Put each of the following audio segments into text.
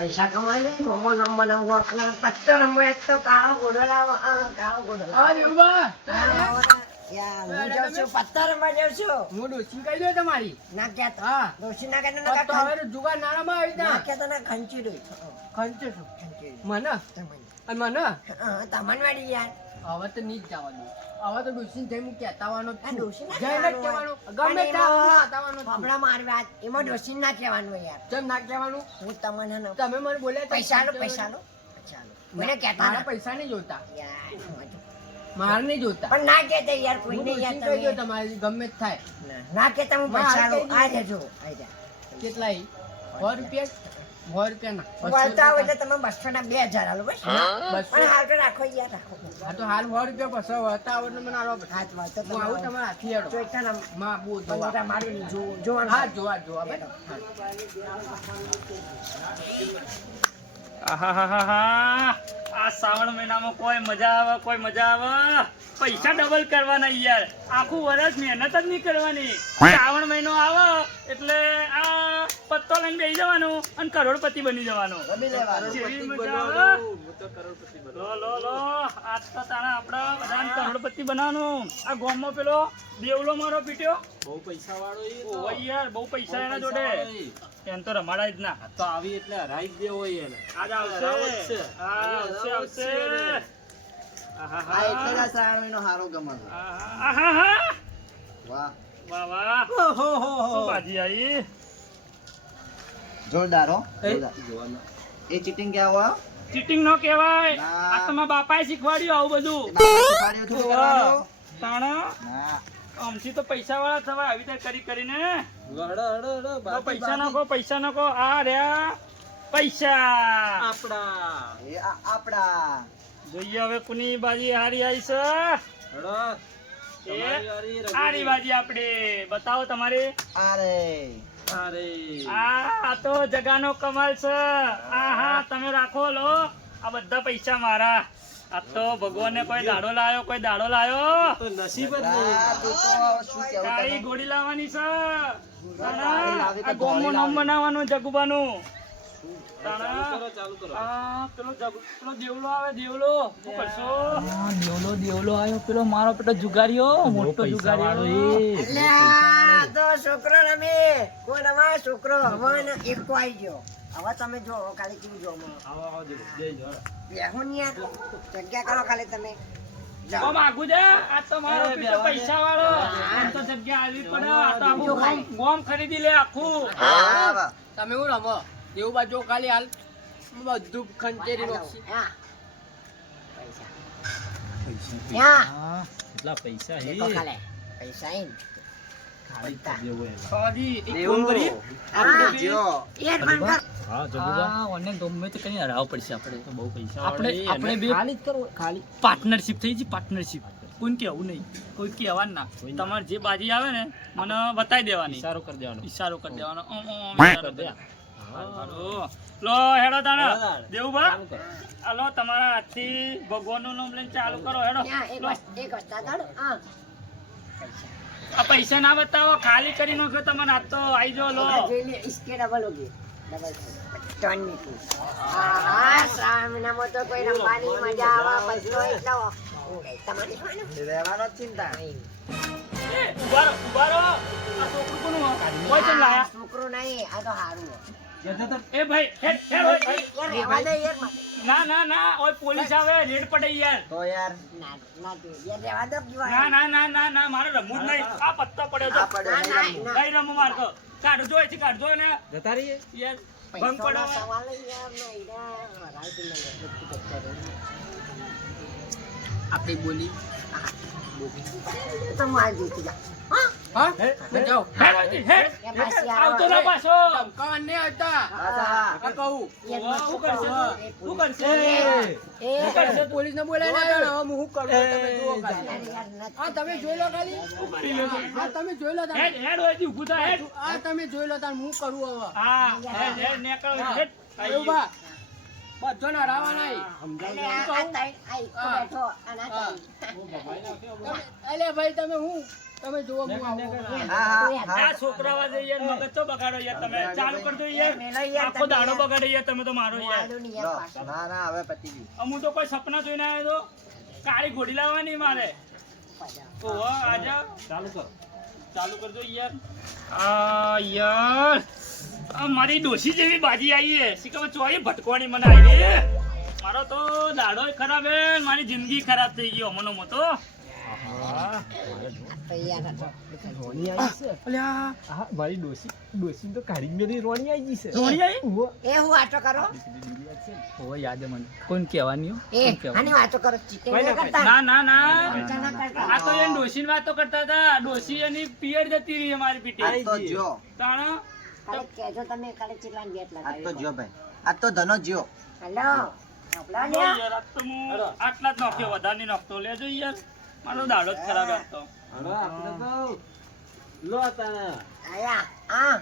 પૈસા કમાઈ લે મોમો નંબર પત્તો નંબર એક તો કાળો ઘોડો લાવો કાળો ઘોડો હું જાઉં છું પત્તા રમવા જાઉં છું હું ડોસી કહી દો તમારી ના ક્યાં હા દોશી ના કે તો હવે જુગાર નાણામાં આવી ના તા કે તને ખંચી દઉં ખંચે છું ખંચી મને અને મને તમન વાળી યાર હવે તો નહીં જ જવા દઉં હવે તો ડોસી જઈ હું કહેતાવાનો આ ડોશીને જઈને જ કહેવાનું ગમે ત્યાં કહેવાનું ફાફડા મારવા એમાં ડોશી ના કહેવાનું યાર જેમ ના કહેવાનું હું તમને તમે મને બોલ્યા હતા, પૈસા લો પૈસા લો મને કહેતા મારા ના પૈસા નહીં જોતા યાર મારે નહીં જોતા પણ ના કહેતે યાર હું કોઈને યાર ડોશી કહી દો તમે તમારી ગમે જ થાય ના કહેતા હું પૈસા લો આ જજો આ જા કેટલા 100 રૂપિયા 100 રૂપિયા ના બોલતા હોય એટલે તમે 200 ના 2000 આલો બસ બસો. પણ હાલ તો રાખો યાર રાખો આ તો હાલ 100 રૂપિયા પછી વળતા આવડે મને આલો હાથ વાળતો હું આવું તમારા હાથી હેડો ચોઈટા ના માં બહુ પંજા જોવા મારી જોવાનું હા જોવા બેન આહાહાહા. આ શ્રાવણ મહિનામાં કોઈ મજા આવે પૈસા ડબલ કરવાના યાર આખું વર્ષ મહેનત જ નહીં કરવાની શ્રાવણ મહિનો આવે એટલે આ પત્તો લઈને બેસી જવાનું અને કરોડપતિ બની જવાનું જેવી મજા આવે. લો આજ તો તારા આપડા બધાને કરોડપતિ બનાવવાનું આ ગામમાં પેલો દેવલો મારો પીટ્યો બહુ પૈસા વાળો ઈ તો. ઓય યાર બહુ પૈસા એના જોડે એમ તો રમાડાય જ ના આ તો આવી એટલે હરાઈ જ દેવો એને. આજ રાવત છે. આવશે આ એટલે જ આ શ્રાવણ મહિનો હારો ગમે છે. આહાહા. વાહ વાહ વાહ શું બાજી આઈ જોરદાર હો એ? જોરદાર. એ ચીટિંગ ક્યાં હોય ચીટિંગ નો કહેવાય ના. આ તમારા બાપાએ શીખવાડ્યું આવું બધું બાપા શીખવાડ્યું થોડું કરવાનું? તાણા ના આમથી તો પૈસા વાળા થવા આવી રીતે કરીને હડો, હડો, હડો, બાકી, પૈસા બાકી. પૈસા નાખો આ રહ્યા પૈસા આપડા. એ આપડા જોઈએ હવે કોની બાજી હારી આવી છે હડો. એ તમારી વારી, રઘુજી. હારી બાજી આપણે બતાવો તમારી અરે અરે. આ તો જગાનો કમાલ છે આહા તમે રાખો લો આ બધા પૈસા મારા આ તો ભગવાનને કોઈ દાડો લાયો તો નસીબ જ આ નહીં. તું તો શું કેવું કાળી તને? ગોળી લાવવાની છે કાળી લાવી કે આ ગોમનું ધોળી નામ લાવી? બનાવવાનું જગુબાનું ચાલુ કરો. આ પેલો દેવલો આવે દેવલો શું કરશો દેવલો આવ્યો પેલો મારો પેલો જુગારીઓ મોટો જુગારીઓ એટલે આ તો છોકરો રમે કોઈ રમાય છોકરો હવે ને એકકો આવી ગયો હવે તમે જો ખાલી કેવું જો આવો, આવો, જજો, જજો, હડો. બેહો ને યાર જગ્યા કરો ખાલી તમે જાઓ. ઓ માગુ જા આ તો મારો એ પીતો બેવા દે. પૈસા વાળો આમ તો જગ્યા આવી પડે આ તો આખું જો ગોમ ખાલી. ગોમ ખરીદી લે આખું હા, વાહ. તમે હું રમો એવું બાજુ ખાલી હાલ બધું ખંચેરી નાખશું. હા. ત્યાં કેટલા પૈસા હે. દેખો ખાલી પૈસા ઈન પૈસા. ખાલી એક દેવું. ફોન કરી હા. જો. યાર બંધ કર. ઓને ગમે તે કઈ હરાવ પડશે આપણે તો બહુ પૈસા આપણે વાળો આપણે એને બે ખાલી જ કરો ખાલી પાર્ટનરશિપ થઈ છે પાર્ટનરશિપ કોઈ કેવું નહીં કોઈ કહેવાનું ના કોઈ ના. તમારે જે બાજી આવે ને મને બતાવી દેવાની ઈશારો કરી દેવાનો. ઈશારો કરી દેવાનો ઈશારો કરી દેવાનો. લો હેડો તાણા હેડો. દેવુભા ચાલુ કરો. હાલો તમારા હાથથી ભગવાનનું નામ લઈને ચાલુ કરો હેડો ત્યાં લો. એક વસ્તા કાઢો. હા. આ પૈસા ના બતાવો ખાલી કરી નાખ્યો તમારે હાથ તો આવી જાઓ લો આ જોઈ લે, इसके डबल हो गए डबल टर्न में टू હા સામનામાં તો કોઈ રમવાની મજા આવે બધો એટલો તમારી પાસે રહેવાનો જ ચિંતા એ, ઉભા રહો આ છોકરું કોનું હો? કોઈ ચમ લાયા છોકરો નહીં આ તો હારું એ ભાઈ હેડ હેડ ઓય, ઓય. યાર રહેવા દે યાર ના ઓય પોલીસ આવે રેડ પડે યાર તો યાર ના ના દે યાર રહેવા દો જીવા ના મારે રમવું જ નહીં આ પત્તો પડ્યો આ તો પડ્યો ના, નહીં ના. રમવું. કઈ રમવું મારતો કાઢજો એથી કાઢજો ને જતા રહીએ. યાર ભંગ પડો પૈસાનો સવાલ જ યાર નહીં યાર રાવતી મને આપણી બોલી તો માર જીતી જા હા હા જાઓ હેડ ઓયથી, હેડ એ પાછી આવે. આવતો ના પાછો ધમકાવા નહીં આવતા પાછા. આ કહું યાર શું મત કરશે કરો. શું કરશે એ કરશે પોલીસને બોલાવીને આવ્યો ને હવે હું શું કરું તમે જુઓ ખાલી. યાર યાર નથી. હા તમે જોઈ લો ખાલી હા તમે જોઈ લો તાર. હેડ હેડ ઓયથી ઊભું થા હેડ હા તમે જોઈ લો તાર હું કરું હવે હા હેડ નેકળ હેડ એવું બા બધો ના રાવા નહીં એટલે આ ત્રણ, આ એકકો હા. બેઠો અને આ ત્રણ. અલે ભાઈ તમે હું તમે જોવો હું આવું. આ છોકરાવા દે યાર, મગજ તો બગાડો યાર તમે. ચાલુ કરી દો યાર. આખો દાડો બગાડે યાર તમે તો મારો યાર. ના ના હવે પતી ગયું. અમુ તો કોઈ સપના જોઈને આવ્યો તો કાળી ઘોડી લાવવાની મારે. ઓહો આજા ચાલુ કરો. ચાલુ કરજો યાર. આ યાર આ મારી ડોશી જેવી બાજી આવી છે. શીખવા ચોઈ ભટકવાની મને આવી. મારો તો દાડોય ખરાબ હે, મારી જિંદગી ખરાબ થઈ ગઈ અમનો મોતો. મારી ડોસી તો કાઢી મેલી રોણી આવી ગઈ છે. રોણી આવી? એ હું વાતો કરો ઓ યાદ હે મને. કોણ કહેવાની હો? એ કોણ કહેવાની? આની વાતો કરો ચીટિંગ ન કરતા ના ના ના, ચીટિંગ ન કરતા આ તો એની ડોશીની વાતો કરતા હતા. ડોશી એની પિયર જતી રહી અમારી આજ પીટી. તો જ્યો. તાણા કાલે કહેજો તમે કાલે ચીલાન ગેટ આજ તો લગાવી જ્યો ભાઈ. આજ તો ધનો જ્યો. હેલો આપલા જો ને યાર, આજ તો હું આટલા જ નોખ્યો, વધારે નહીં નોખતો. લેજો યાર, મારો દાડો જ ખરાબ હતો. હલો, આપણે તો લો તાણા. આયા આ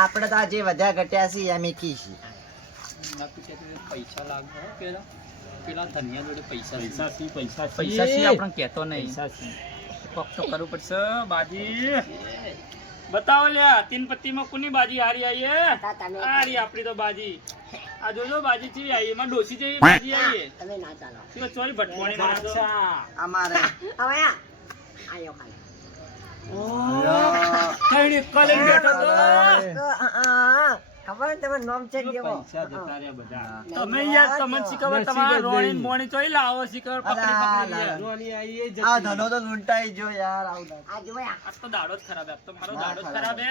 આપણે તો આ જે વધ્યા ઘટ્યા છે એમ એકી છે. ના તું કહેતો હોય પૈસા લાગો હો પેલા ધનિયા જોડે પૈસા છે. પૈસા સી પૈસા પૈસા છે આપણને કહેતો નહીં. પૈસા સી. કોક તો કરવું પડશે બાજી. બતાવો લ્યા, તીન પત્તીમાં કોની બાજી હારી આવી હે? તા તમે હારી આપણી તો બાજી. આ જોજો બાજી ચેવી આવી, એમાં ડોસી જેવી બાજી આવી હે. તમે ના ચાલો શું ચોરી ભટકોણી મને તો. અમારે હવે આયો ખાલી થઈને કલેન બેઠો તો. ખબર તમે નોમ છે જેવો પૈસા જતા રહ્યા બધા. તમે યાર તમને શીખવા તમારા રોણી ને મોણી ચોઈ લાવો શીખર પકડી પકડી યાર. રોણી આવી એ આ જતી. ધનો તો લૂંટાઈ ગયો યાર. આવું ના. આ જોયા આજ તો દાડો જ ખરાબ હે, આજ તો મારો દાડો જ ખરાબ હે.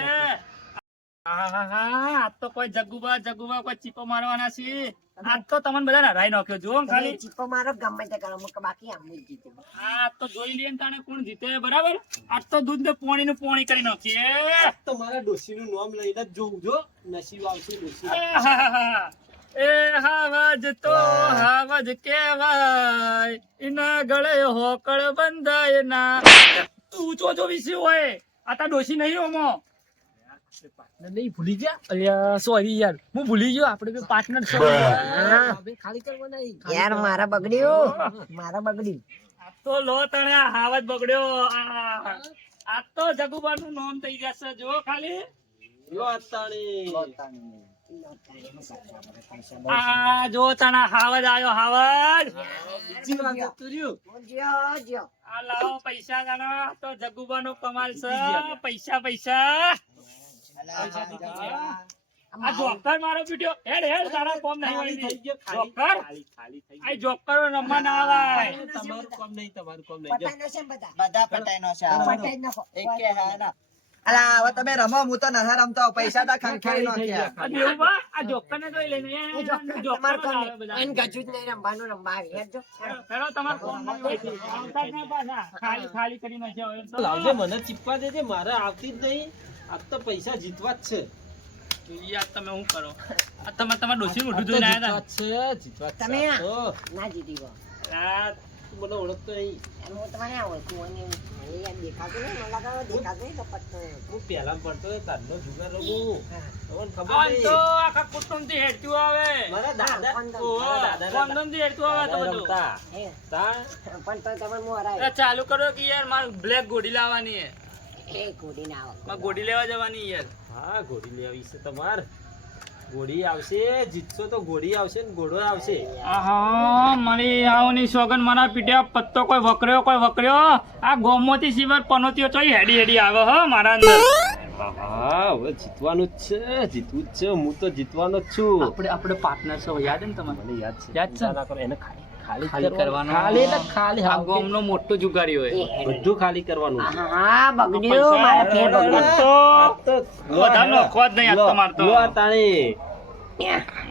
આહાહાહા, આજ તો કોઈ જગ્ગુબા કોઈ ચીપો મારવાના છે. આજ તો તમને બધા હરાઈ નાખ્યો. જુઓ ને તમે ખાલી ચીપો મારો ગમે તે કરો મુક બાકી આમ જ જીતે આ તો જોઈ લઈએ ને તાણે કોણ જીતે. બરાબર, આજ તો દૂધ ને પોણી નું પોણી કરી નાખીએ. તો મારા ડોશીનું નામ લઈને જ જોઉં જો નસીબ આવશે ડોશી. આહાહાહા. એ હાવજ તો હાવજ કેવાય, એના ગળે હોકળ બંધાય ના. તું જોજો વિશે હોય, આ તા ડોશી નહીં ઓમો. નહીં ભૂલી ગયા? અલ્યા સોરી યાર, હું ભૂલી ગયો. આપણે બે પાર્ટનર છે. હવે ખાલી કરવા નહીં. યાર મારા બગડ્યું મારા બગડ્યું આ તો લો તણે આ હાવજ બગડ્યો. આ તો જગુબાનું નામ થઈ જશે. જો ખાલી લો અતાણી. આ જો તને હાવજ આયો. હાવજ બીજી વાત જતું રહ્યું. જ્યો જ્યો આ લાવો પૈસા ગણો. તો જગુબાનો કમાલ છે. પૈસા પૈસા. આ જોકર મારો વિડિયો હેડ હેડ તારા કોમ નહીં ખાલી વળી થઈ ગયો, જોકર ખાલી ખાલી થઈ આ જોકર રમવા ના આવાય. ગયો. તમારું કામ નહીં, તમારું કામ નહીં. જો. પટાઈ છે બધા બધા પટાઈ નો છે આ. પટાઈ નાખો એક કે હા ના. અલા હવે તમે રમો, હું તો નથી રમતો. પૈસા તો ખંખેરી નાખ્યા. આ દેવબા આ જોકર ને જોઈ લઈને એ જોકર તમાર જ આવે કોમ બધા. એન ગજુ જ નહીં રમવાનું રમવા આવી હેડજો હેડો તમાર કોમ નહીં હોય. આવતા જ ના પાછા. ખાલી ખાલી કરી નાખ્યા હોય તો. લાવજે, મને ચીપવા દેજે, મારે આવતી જ નહીં. આ તો પૈસા જીતવા જ છે. યાર તમે શું કરો? આ તમારા ડોશી મોઢું જોઈને આયા જીતવા જ છે. તમે આ તો ના જીતી ગયો હતા. તું મને ઓળખતો નહીં. એમ હું તમને ઓળખું અને મને યાર દેખાતું નહીં મને લાગે દેખાતું નહીં તો પત્તો હું પહેલા પડતો હતો, તારનો જુગાર રમું. તમને ખબર આમ તો નહીં. આખા કુટુંબથી હેડતું આવે. મારા દાદા ઓહો, મારા દાદાના કોંદમથી હેડતું આવે તો દાદા બધું. રમતા. હે તાણ પણ તો તમે હું હરાય અરે ચાલુ કરો કે યાર મારે બ્લેક ગોડી લાવવાની હે. એ કુડી ના આવો મારે ગોડી લેવા જવાની યાર. હા, ઘોડી લેવી છે તમાર. ઘોડી આવશે, જીતશો તો ઘોડી આવશે ને ઘોડો આવશે. આહા, મારી આવની સોગન મારા પીઠે પત્તો કોઈ વકર્યો. આ ગોમોથી સિવાય પનોતીઓ ચોઈ હેડી હેડી આવે હો મારા અંદર. હા, હવે જીતવાનું જ છે, જીતવું જ છે. હું તો જીતવાનો જ છું. આપણે પાર્ટનર છો, યાદ હે ને તમને? મને યાદ છે. યાદ છે? ચિંતા ના કરો, એને ખાલી ખાલી કરવાનો. ખાલી એટલે ખાલી. આ ગામનો મોટો જુગારી હોય. બધું ખાલી કરવાનું. હા બગડ્યું મારા ફેર બગડ્યું આ તો વધારે નોખવા જ નહીં આજ તો મારે તો. લો આ તાણી.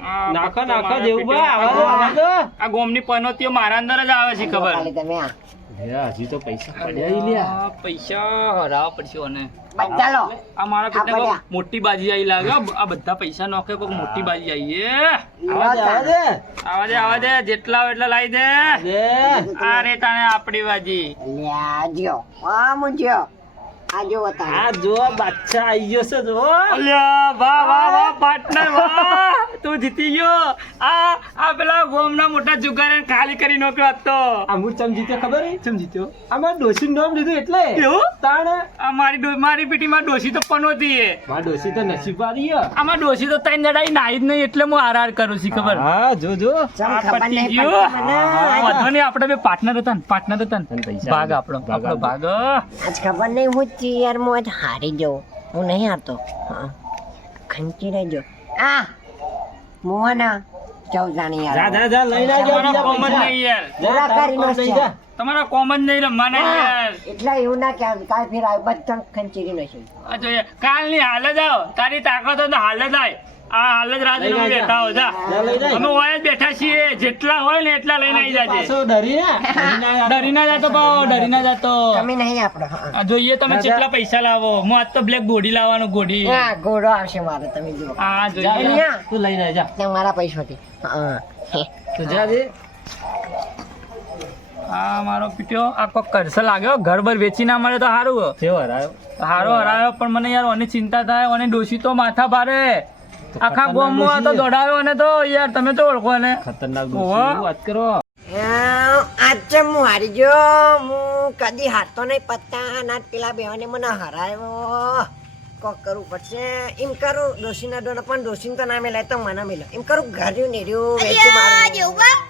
આ નાખો પત્તો નાખો મારા દેવું પીઠે આવા દો. આ ગોમની પનોતીઓ મારા અંદર જ આવે છે ખબર. ખાલી તમે આ હજી તો પૈસા પડ્યા ઈ લ્યા. આ પૈસા હરાવવા પડશે અને બધા લો આ મારા પીઠે આ કોક મોટી બાજી આવી લાગે હો. આ બધા પૈસા નોખે કોક મોટી બાજી આવી હે. આવા દે. આવા દે જેટલા હોય એટલા લાવી દે. દે. આ રે તાણે આપણી બાજી. લ્યા જ્યો આ મુજ્યો આ જો વતાને. આ જો બાદશાહ આઈ ગયો છે જો અલ્યા વાહ વાહ વાહ પાર્ટનર વાહ તું જીતી ગયો. આ પેલા ગોમના મોટા જુગારે ખાલી કરી નોખ્યો હતો. આ હું ચમ જીત્યો ખબર હે? ચમ જીત્યો આમાં ડોશી નામ લીધું એટલે એવું? તાણ આ મારી પીટીમાં ડોશી તો પનોતી હે. માં ડોશી તો નસીબ વાળી હે. આમાં ડોશી તો તઈ જડાઈ નાઈ જ નહીં એટલે હું આર કરું છું ખબર. હા જો ચમ આ ખબર પતી નહીં ગયું. પડતી મને. વાંધો નહીં, આપણે બે પાર્ટનર હતા ને અને પૈસા ભાગ આપણો ભાગ. આજ ખબર નહીં હું જ યાર હું આજ હારી જાઉં. હું નહીં હારતો. હા ખંચી રહેજો. આ મોહના ચૌદાની જા યાર જા જા લઈને આવજો તમારા બીજા કોમન પૈસા. નહીં યાર, પૂરા કરી નો છે. તમારા કોમન નહીં રમવાના યાર. એટલા એવું ના કે કાલ ફેર આવ્યો બધા ખંચી નશું. આ જોઈએ કાલની હાલ જ આવો, તારી તાકાત હોય તો હાલ જ આય. આ હાલ જ રાજુ લઈને બેઠા હો જા. જા લઈને આય. અમે ઓય જ બેઠા છીએ, જેટલા હોય ને એટલા લઈને આવી જાજે. પાછો ડરી ને ડરી ના જાતો ભાવ, ડરી ના જાતો. તમે નહીં આપણો. હા. આ જોઈએ તમે કેટલા પૈસા લાવો. હું આજ તો બ્લેક ગોડી લાવવાનો, ગોડી. હા ઘોડો આવશે મારો તમે જુઓ. આ જા, જોઈએ. અહીંયા. તું લઈને આય, જા ત્યાં મારા પૈસાથી. હા તું જા દે. આ મારો પીટ્યો આ કોક કરશે લાગ્યો. ઘર બર વેચી ના મળે તો સારું. કેવો હરાયો? હારો હરાયો પણ મને યાર ઓની ચિંતા થાય. અને ડોશી તો માથા ભારે. આખા ગામમાં આ તો દોડાવ્યો અને તો યાર તમે તો ઓળખો ને. ખતરનાક ઓહો. ડોશી વાત કરો. આજ ચમ હું હારી ગયો. હું કદી હારતો નહીં. પત્તા ના પેલા બેવાને મને હરાયો. કોક કરવું પડશે. એમ કરું ડોશીના ડોના પણ ડોશીને તો ના મેલાય તો મને મેલો. એમ કરું ઘર્યું નેર્યું વેચી મારું.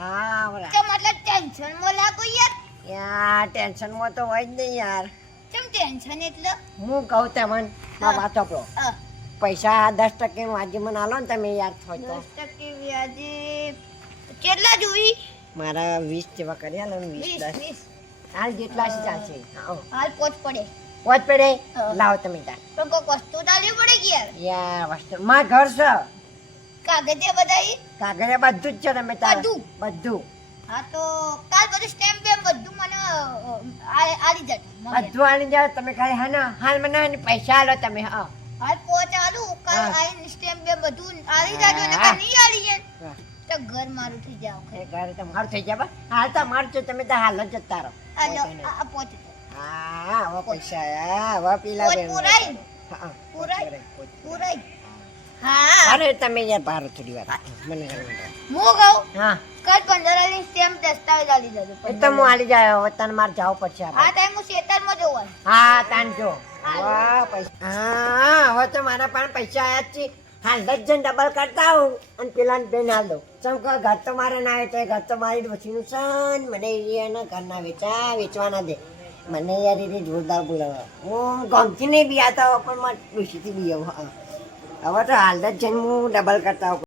હા બરા. તો મતલબ ટેન્શનમાં લાગો યાર. યાર ટેન્શનમાં તો હોય જ નહીં યાર. કેમ ટેન્શન એટલે? હું કહું તમને વાતો આપો. અ, પૈસા 10% વાજી મને આલો ને તમે યાદ હોય તો. 10% વ્યાજે કેટલા જોઈ? મારા 20 જેવા કરી આલો ને 20 20 10. હાલ જેટલા છે ચાલશે. હા હાલ પોચ પડે. વોચ પડે હા. લાવો તમે તાર. પણ કોઈક વસ્તુ તો લેવી પડે કે યાર. યાર વસ્તુ માર ઘર છે. કાગળિયા બધાય. કાગળિયા બધું જ છે તમે તાર. બધું? બધું હા તો કાલ બધું સ્ટેમ્પ બેમ બધું મને આલી જજો મમ્મી. બધું આલી જાવ તમે ખાલી હા ને હાલ મને હે ને પૈસા આલો તમે. હા હાલ પોચ આલુ કાલ હા. આઈને સ્ટેમ્પ બેમ બધું આલી જજો ને હા. કાલ નહીં આલી જાય હા. તો ઘર મારું થઈ જાવ. એ ઘરે તમારું થઈ જાય બા. હાલ તમારું છે તમે તો હાલ જ જતા રહો. આ પોચ હા હવે પૈસા આયા. હવે પેલા પોચ બેન પુરાઈ હા પુરાઈ પુરાઈ. હા અરે તમે યાર બારો થોડી વાર મને જવાનું. હું કહું હા કાલ 15 આલી સ્ટેમ્પ દસ્તાવેજ આલી જજો. એ તો હું આલી જાય હવે તને મારે જવું પડશે આપણે. હા ટાઈમ હું શેતાનમાં જોવાનું. હા તાનજો. વાહ પૈસા. હા હવે તો મારા પાસે પૈસા આયા જ છે. હાલ જ જણ ડબલ કરતા આવું અને પેલા બેન હાલ દઉં. ચમ કે ઘર તો મારે ના આવે તો ઘર તો મારી ડોશીનું છે ને મને એના ઘરના વેચવાના દે. મને યાર એ જોરદાર બોલાવે. હું ગમતી નહીં બી આતા પણ મારે ડોશીથી બી આવું. હવે તો હાલ જ જઈને હું ડબલ કરતા આવું.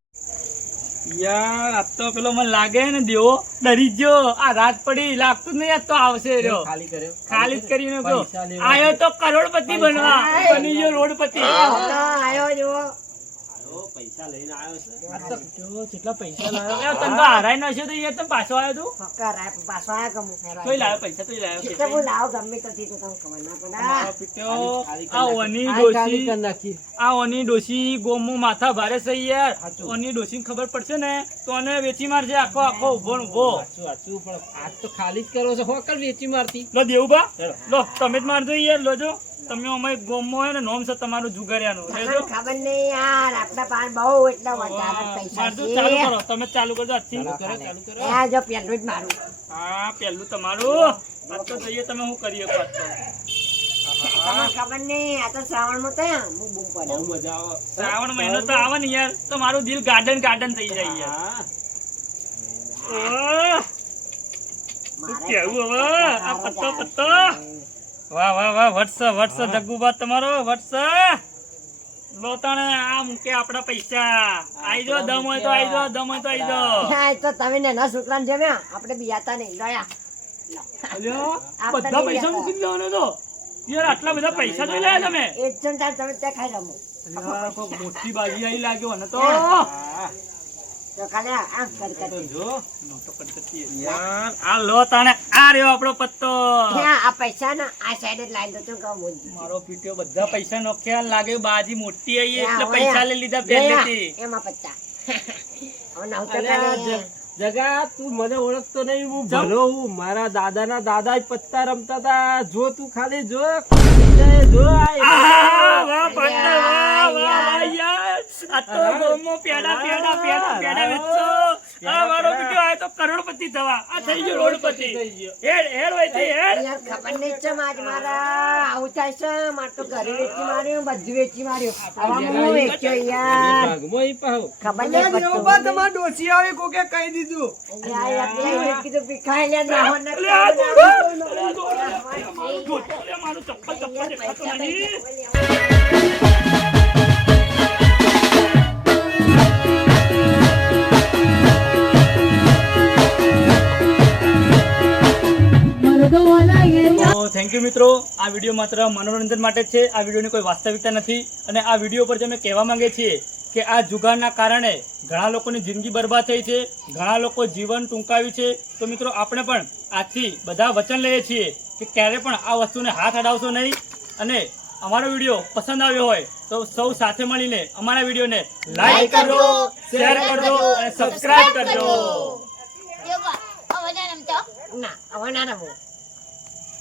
યાર આ તો પેલો મને લાગે ને દેવો ડરી ગયો. આ રાત પડી લાગતું જ નહીં આજ તો આવશે રહ્યો. ખાલી કર્યો. ખાલી જ કરીને કહો. પૈસા લેવા. આયો તો કરોડપતિ બનવા, બની ગયો રોડપતિ. આવ્યો જો આયો, પૈસા લઈને આવ્યો છે. આ તો જો કેટલા પૈસા લાવ્યો. યાર તને તો હારાઈ નાખ્યો તો યાર તમે પાછો આવ્યો તું. પાછો આવ્યા કે હું ફેરવા તોય લાવ્યો પૈસા તોય લાવ્યો. એટલે હું લાવ ગમે તો થી તો તમને ખબર ના પડે. મારો પીટ્યો. ખાલી આ ઓની ખાલી ડોશી કરી નાખી. આ ઓની ડોશી ગોમમાં માથા ભારે છે યાર. સાચું. ઓની ડોશીને ખબર પડશે ને તો આને વેચી મારજે આખો આખો ઉભો ને ઉભો. સાચું સાચું પણ આજ તો ખાલી જ કરો છો હોકર વેચી મારતી. લો દેવુબા લો તમે જ મારજો યાર. લોજો તમે અમે ગોમમાં હોય ને નોમ છે તમારું જુગારિયાનું. લેજો ખબર નહીં યાર આપણા પાસે બહુ એટલા વધારે પૈસા મારજો. ચાલુ છે. કરો તમે ચાલુ કરજો આજથી. ચાલુ કરો. આ જો પેલું જ મારું. હા પેલું તમારું. આજ તો જોઈએ તમે શું કરીએ પાછો. તમને ખબર નહીં આ તો શ્રાવણમાં તો હું બૂમ પડે. બહુ મજા આવે. શ્રાવણ મહિનો તો આવે ને યાર તો મારું દિલ ગાર્ડન ગાર્ડન થઈ જાય યાર. હા. ઓહ, શું કેવું હવે આ પત્તો પત્તો. વાહ વાહ વાહ વટસ જગ્ગુબા તમારો વટસ. લો તણે આ મૂકે આપડા પૈસા. આઈ જો દમ હોય તો આઈ જો, દમ હોય તો આઈ જો. હા, એ તો તમે નાના છોકરાને જમ્યા આપણે બિયાતા નહીં લયા. અલ્યો, બધા પૈસા મૂકી દેવાનો તો યાર. આટલા બધા પૈસા જોઈ લે તમે. એક જણ તાર તમે ત્યાં ખાઈ રમો. અલ્યા, કોક મોટી બાજી આઈ લાગ્યો ને તો. તો ખાલી આ કર કર. જો નોટો કટકટી યાર. આ લો તણે આ રહ્યો આપણો પત્તો. ત્યાં આ પૈસા ના આ સાઈડ જ લાવી દો તો કહું હું જ. મારો પીટ્યો બધા પૈસા નોખ્યા લાગે. બાજી મોટી આઈ એટલે ત્યાં પૈસા હોય. લઈ લીધા લે આ, પહેલેથી. એમાં પત્તા. હવે નવ તો અલ્યા, કરે. જગા તું મને ઓળખતો નહીં, હું ભલો હું. મારા દાદાના દાદા પત્તા રમતા હતા. જો તું ખાલી જો જો વાહ partner, વાહ, વાહ, યાર. આ તો ગામમાં પેડા વેચશો. આ મારો બીજો આ તો કરોડપતિ થવા. આ થઈ ગયો રોડપતિ. હેડ વઈથી, હેડ. યાર ખબર નહીં છે આજ મારા આવું થાય છે. મારે તો ઘરે વેચી માર્યું, બધું વેચી માર્યું. આવા હું વેચ્યો યાર. ભાગમાં ઈ પાહો. ખબર નહીં પડતું. તમારે ડોસી આવી કોકે કહી દીધું. યાર, એટલે મેં કીધું ભીખાઈ લે, નાહો ન લે આ કરો, ગોળો. લે મારું ચપ્પલ દેખાતો નહીં. તો થેન્ક યુ મિત્રો. આ વિડીયો માત્ર મનોરંજન માટે જ છે. આ વિડીયોની કોઈ વાસ્તવિકતા નથી. અને આ વિડીયો પર અમે કહેવા માંગીએ છીએ કે આ જુગારના કારણે ઘણા લોકોની જિંદગી બરબાદ થઈ છે, ઘણા લોકો જીવન ટૂંકાવ્યું છે. તો મિત્રો આપણે પણ આજથી બધા વચન લઈએ છીએ કે ક્યારે પણ આ વસ્તુને હાથ અડાવશો નહીં. અને અમારો વિડીયો પસંદ આવ્યો હોય તો સૌ સાથે મળીને અમારા વિડીયોને લાઈક કરજો, શેર કરજો અને સબસ્ક્રાઇબ કરજો. દેવા હવે ના રમતો ના હવે ના રમવું.